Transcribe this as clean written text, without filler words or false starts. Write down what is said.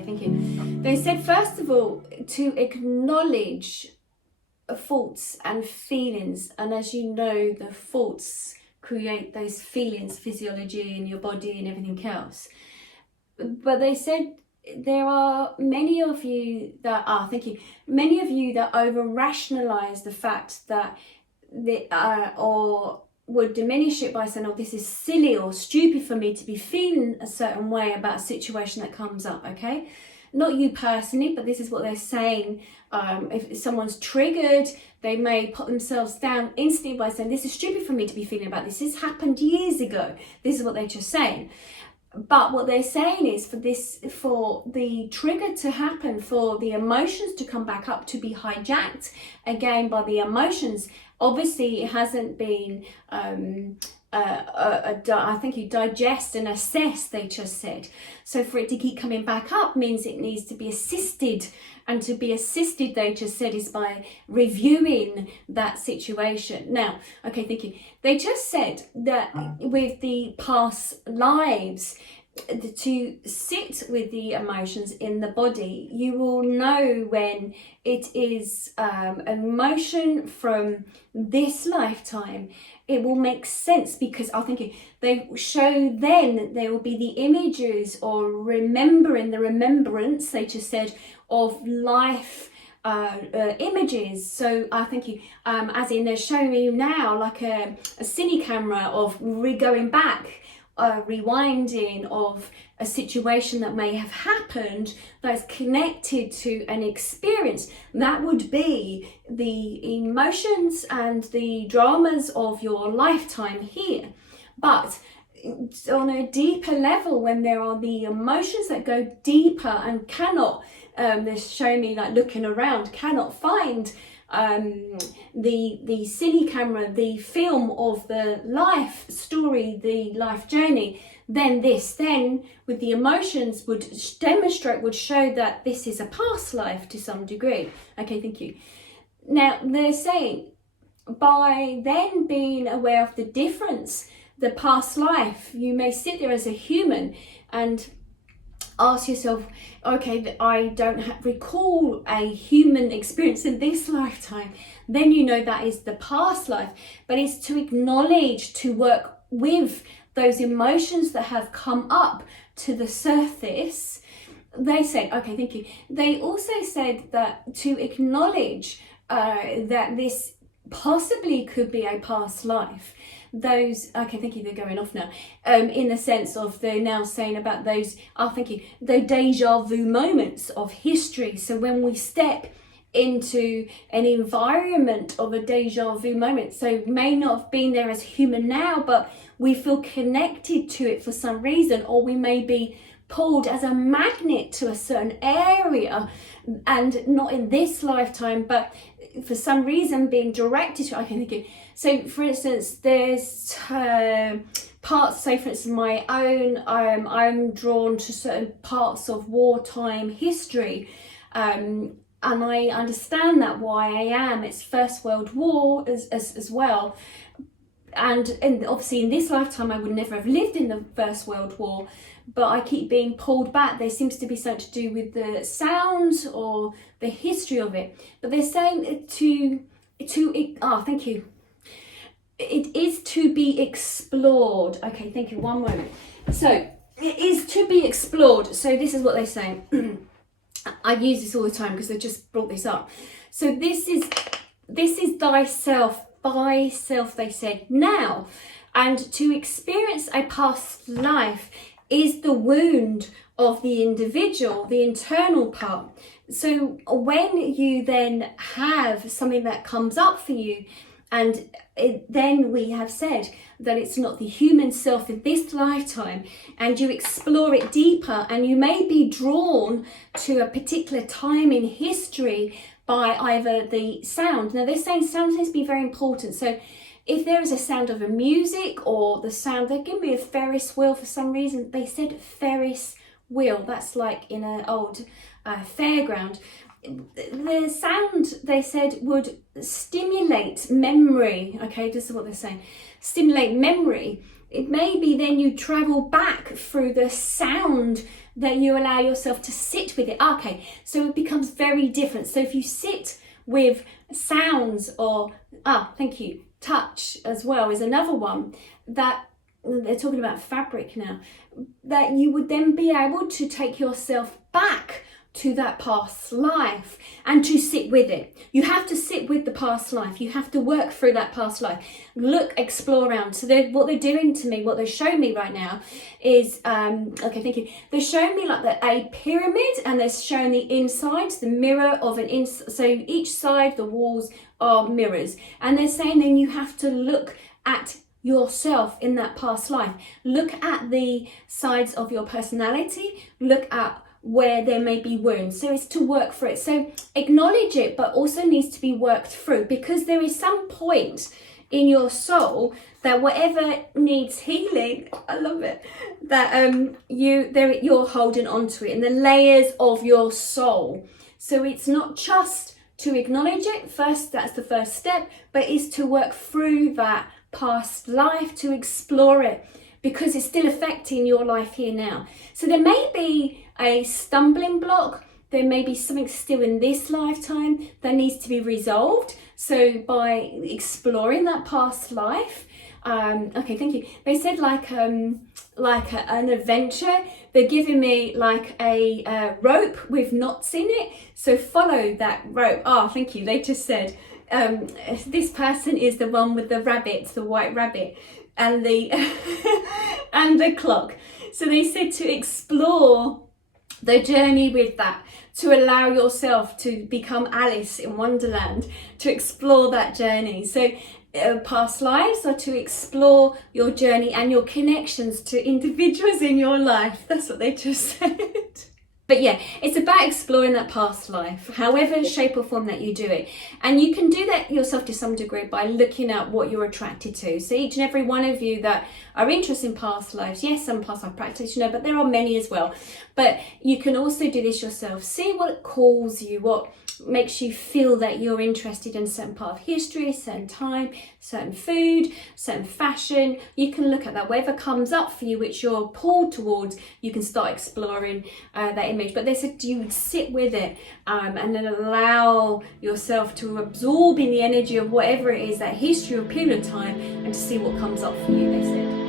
Okay, thank you. They said, first of all, to acknowledge thoughts and feelings. And as you know, the thoughts create those feelings, physiology in your body and everything else. But they said there are many of you that many of you that over rationalize the fact that or would diminish it by saying, oh, this is silly or stupid for me to be feeling a certain way about a situation that comes up. Okay, not you personally, but this is what they're saying. If someone's triggered, they may put themselves down instantly by saying, this is stupid for me to be feeling about this. This happened years ago. This is what they're just saying. But what they're saying is for the trigger to happen, for the emotions to come back up, to be hijacked again by the emotions. Obviously, it hasn't been, I think you digest and assess, they just said. So for it to keep coming back up means it needs to be assisted. And to be assisted, they just said, is by reviewing that situation. Now, okay, thank you. They just said that with the past lives, to sit with the emotions in the body, you will know when it is an emotion from this lifetime. It will make sense, because I think they show then there will be the images or remembering the remembrance, they just said, of life images. So I think as in they're showing you now like a cine camera of going back, rewinding of a situation that may have happened that's connected to an experience. That would be the emotions and the dramas of your lifetime here. But on a deeper level, when there are the emotions that go deeper and cannot, they're showing me like looking around, cannot find the cine camera, the film of the life story, the life journey, then with the emotions would demonstrate, would show that this is a past life to some degree. Okay, thank you. Now they're saying by then being aware of the difference, the past life, you may sit there as a human and ask yourself, okay, I don't recall a human experience in this lifetime. Then you know that is the past life. But it's to acknowledge, to work with those emotions that have come up to the surface. They said, okay, thank you. They also said that to acknowledge that this possibly could be a past life. Those, okay, thank you, they're going off now, in the sense of they're now saying about those, thank you, the deja vu moments of history. So when we step into an environment of a deja vu moment, so may not have been there as human now, but we feel connected to it for some reason, or we may be pulled as a magnet to a certain area, and not in this lifetime, but for some reason being directed to, I can think of. So for instance, there's parts, say for instance my own, I'm drawn to certain parts of wartime history, and I understand that why I am. It's First World War as well, and obviously in this lifetime I would never have lived in the First World War, but I keep being pulled back. There seems to be something to do with the sounds or the history of it. But they're saying thank you. It is to be explored. Okay, thank you. One moment. So it is to be explored. So this is what they're saying. I use this all the time because they just brought this up. So this is thyself, by self, they said. Now, and to experience a past life is the wound of the individual, the internal part. So when you then have something that comes up for you, and then we have said that it's not the human self in this lifetime, and you explore it deeper, and you may be drawn to a particular time in history by either the sound. Now they're saying sound has to be very important. So if there is a sound of a music, or the sound, they give me a Ferris wheel for some reason. They said Ferris wheel. That's like in an old fairground. The sound, they said, would stimulate memory. Okay, this is what they're saying. Stimulate memory it may be then you travel back through the sound that you allow yourself to sit with it. Okay, so it becomes very different. So if you sit with sounds or, thank you, touch as well is another one, that they're talking about fabric now, that you would then be able to take yourself back to that past life and to sit with it. You have to sit with the past life. You have to work through that past life. Look, explore around. So what they're doing to me, what they're showing me right now is, okay, thank you. They're showing me like a pyramid, and they're showing the insides, the mirror of an so each side, the walls are mirrors. And they're saying then you have to look at yourself in that past life. Look at the sides of your personality. Look at where there may be wounds. So it's to work for it. So acknowledge it, but also needs to be worked through, because there is some point in your soul that whatever needs healing, I love it, that you're holding on to it in the layers of your soul. So it's not just to acknowledge it first, that's the first step, but it's to work through that past life, to explore it, because it's still affecting your life here now. So there may be a stumbling block, there may be something still in this lifetime that needs to be resolved. So by exploring that past life, okay, thank you. They said like an adventure. They're giving me like a rope with knots in it. So follow that rope. Thank you. They just said this person is the one with the rabbit, the white rabbit, and the and the clock. So they said to explore the journey with that, to allow yourself to become Alice in Wonderland, to explore that journey. So past lives are to explore your journey and your connections to individuals in your life. That's what they just said. But yeah, it's about exploring that past life, however shape or form that you do it. And you can do that yourself to some degree by looking at what you're attracted to. So each and every one of you that are interested in past lives, yes, I'm a past life practitioner, but there are many as well. But you can also do this yourself. See what calls you, what makes you feel that you're interested in a certain part of history, a certain time, certain food, certain fashion. You can look at that. Whatever comes up for you, which you're pulled towards, you can start exploring that image. But they said you would sit with it and then allow yourself to absorb in the energy of whatever it is, that history or period of time, and to see what comes up for you, they said.